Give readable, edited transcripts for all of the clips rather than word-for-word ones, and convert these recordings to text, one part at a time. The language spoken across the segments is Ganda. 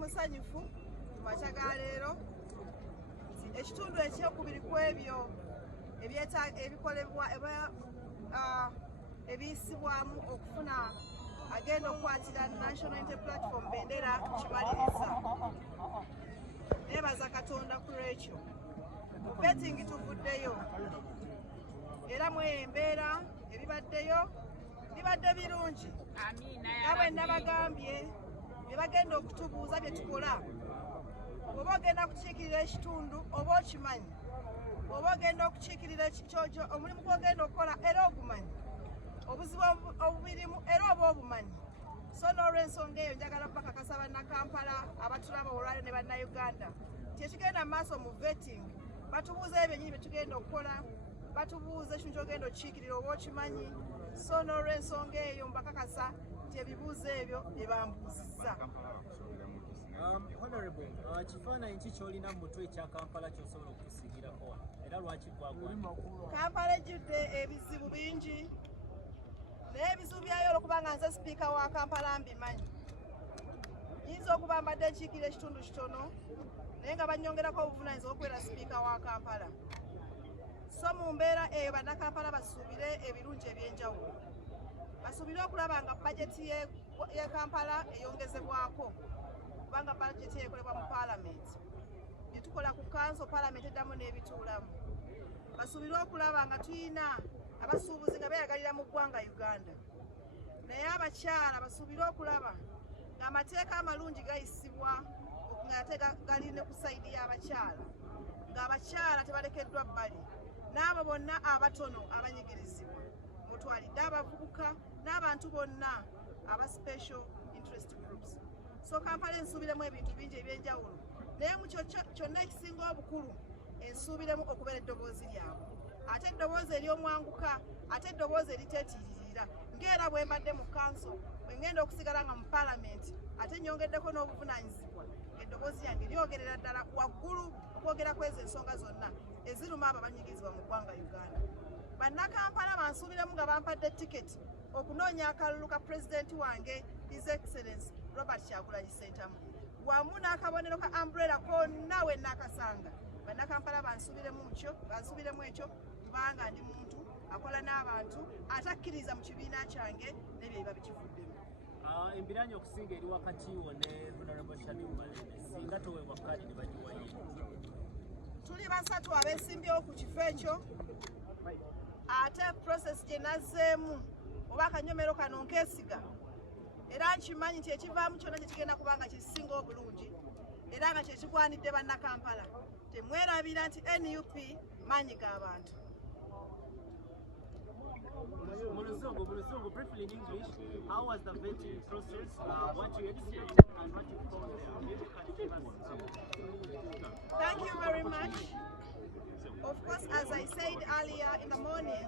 Musanyufu machagalero ekitundu ekyokubiri kwebyo ebikolebwa ebiyisibwamu okufuna agenda okukwatira National Unity Platform bendera kimaliriza. Nebaza Katonda ku lwekyo betting tuvuddeyo era mwembeera ebibaddeyo bibadde birungi. Nawe nabagambye bagenda okutubuuza bye tukola. Oba ogenda kukiikirira ekitundu oba okimanyi, oba ogenda okukiikirira ekikyojo omulimu gw'ogenda okukola era ogumanyi, obuzibu obubirimu era oba obumanyi. So n'olw'ensonga eyo njagala bakakasa bannakampala abatulaba olwaleero ne bannayuganda nti ekigenda mu maaso mu vetting batubuuza ebyo nnyini bye tugenda okukola, batubuuza ekintu ky'ogenda okukiikirira oba okimanyi. So n'olw'ensonga eyo mbakakasa nti ebibuuzo ebyo bye bambuuzizza. Honorable, kifaananyi ki ky'olina mu mutwe ekya Kampala ky'osobola okutusiigirako era lwaki gwagwana? Kampala ejjudde ebizibu bingi naye ebizibu byayo olwokubanga nze sipiika wa Kampala mbimanyi. Nyinza okuba mbadde nkiikirira ekitundu kitono naye nga bannyongerako obuvunaanyizibwa okubeera sipiika wa Kampala. So mu mbeera eyo bannakampala basuubire ebirungi eby'enjawulo. Basuubire okulaba nga bajeti ye Kampala eyongezebwako kubanga bajeti ekolebwa mu paalamenti. Bye tukola ku kanso paalamenti eddamu n'ebituulamu. Basuubire okulaba nga tulina abasuubuzi nga beeyagalira mu ggwanga Uganda. Naye abakyala basuubire okulaba ng'amateeka amalungi gayisibwa ate gali ne ku sayidi y'abakyala, ng'abakyala tebalekeddwa bbali. N'abo bonna abatono abanyigirizibwa mutwalidde abavubuka n'abantu bonna aba special interest groups. So Kampala ensuubiremu ebintu bingi eby'enjawulo naye mu kyonna ekisinga obukulu ensuubiremu okubeera eddoboozi lyabwe, ate eddoboozi ery'omwanguka, ate eddoboozi eriteetiiririra ng'era bwe mbadde mu kanso bwe ngenda okusigala nga mu paalamenti ate nnyongeddeko n'obuvunaanyizibwa. Eddoboozi yange lyogerera ddala waggulu okwogera ku ezo ensonga zonna eziruma abo abanyigirizibwa mu ggwanga Uganda. Bannakampala bansuubiremu nga bampadde tiketi okunoonya akalulu ka pulezidenti wange His Excellency Robert Kyagulanyi Ssentamu wamu n'akabonero ka umbrella konna we nakasanga. Bannakampala bansuubiremu ekyo kubanga ndi muntu akola n'abantu atakkiriza mu kibiina kyange n'ebyo biba bikivuddemu. Embiranye okusinga eri wakati wo ne Honorable Shamim Malende singa toweebwa kkaadi ne bagiwayo. Tuli basatu abeesimbyewo ku kifo ekyo ate process gye nazzeemu oba akanyomero kano nkeesiga era nkimanyi nti ekivaamu kyonna kye kigenda kuba nga kisinga obulungi era nga kyekigwanidde bannakampala temwerabira nti NUP maanyi g'abantu. Muluzungu, briefly in English, how was the vetting process? What you expected and what you found there? Maybe you can give us. Thank you very much. Of course, as I said earlier in the morning,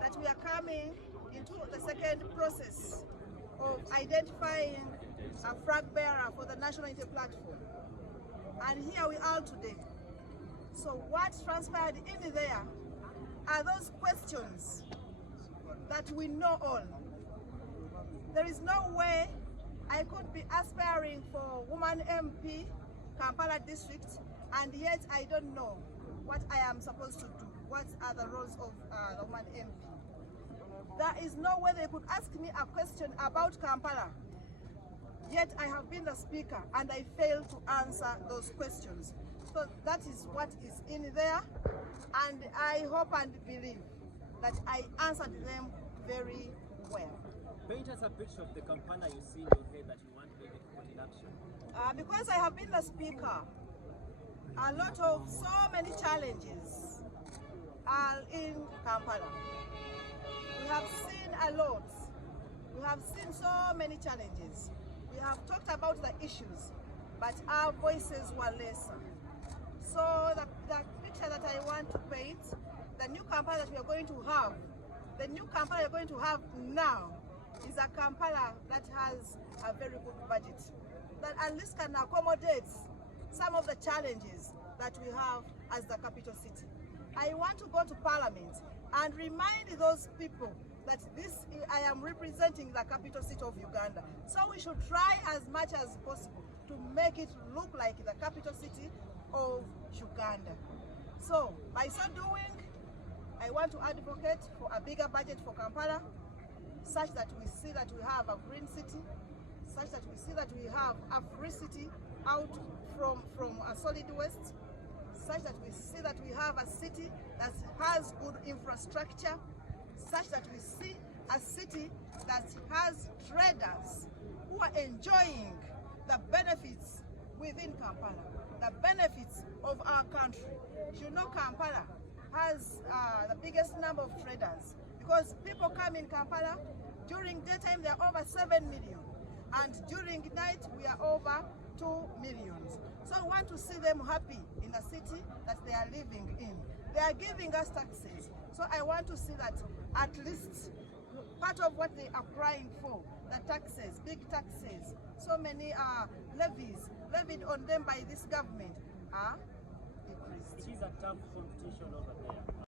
that we are coming into the second process of identifying a flag bearer for the National Unity Platform. And here we are today. So what transpired in there are those questions that we know all. There is no way I could be aspiring for woman MP, Kampala district, and yet I don't know what I am supposed to do. What are the roles of the woman MP? There is no way they could ask me a question about Kampala, yet I have been the speaker and I failed to answer those questions. So that is what is in there, and I hope and believe that I answered them very well. Paint us a picture of the Kampala you see in your head that you want to put in action. Because I have been the speaker, a lot of so many challenges are in Kampala. We have seen a lot. We have seen so many challenges. We have talked about the issues, but our voices were lesser. So the picture that I want to paint, the new Kampala that we are going to have, the new Kampala we are going to have now is a Kampala that has a very good budget, that at least can accommodate some of the challenges that we have as the capital city. I want to go to Parliament and remind those people that I am representing the capital city of Uganda. So we should try as much as possible to make it look like the capital city of Uganda. So by so doing, I want to advocate for a bigger budget for Kampala, such that we see that we have a green city, such that we see that we have a free city out from a solid waste, such that we see that we have a city that has good infrastructure, such that we see a city that has traders who are enjoying the benefits within Kampala, the benefits of our country. You know, Kampala has the biggest number of traders, because people come in Kampala, during daytime they are over 7 million, and during night we are over 2 million. So we want to see them happy in the city that they are living in. They are giving us taxes, so I want to see that at least part of what they are crying for, the taxes, big taxes, so many levies levied on them by this government, are decreased. It is a tough competition over there.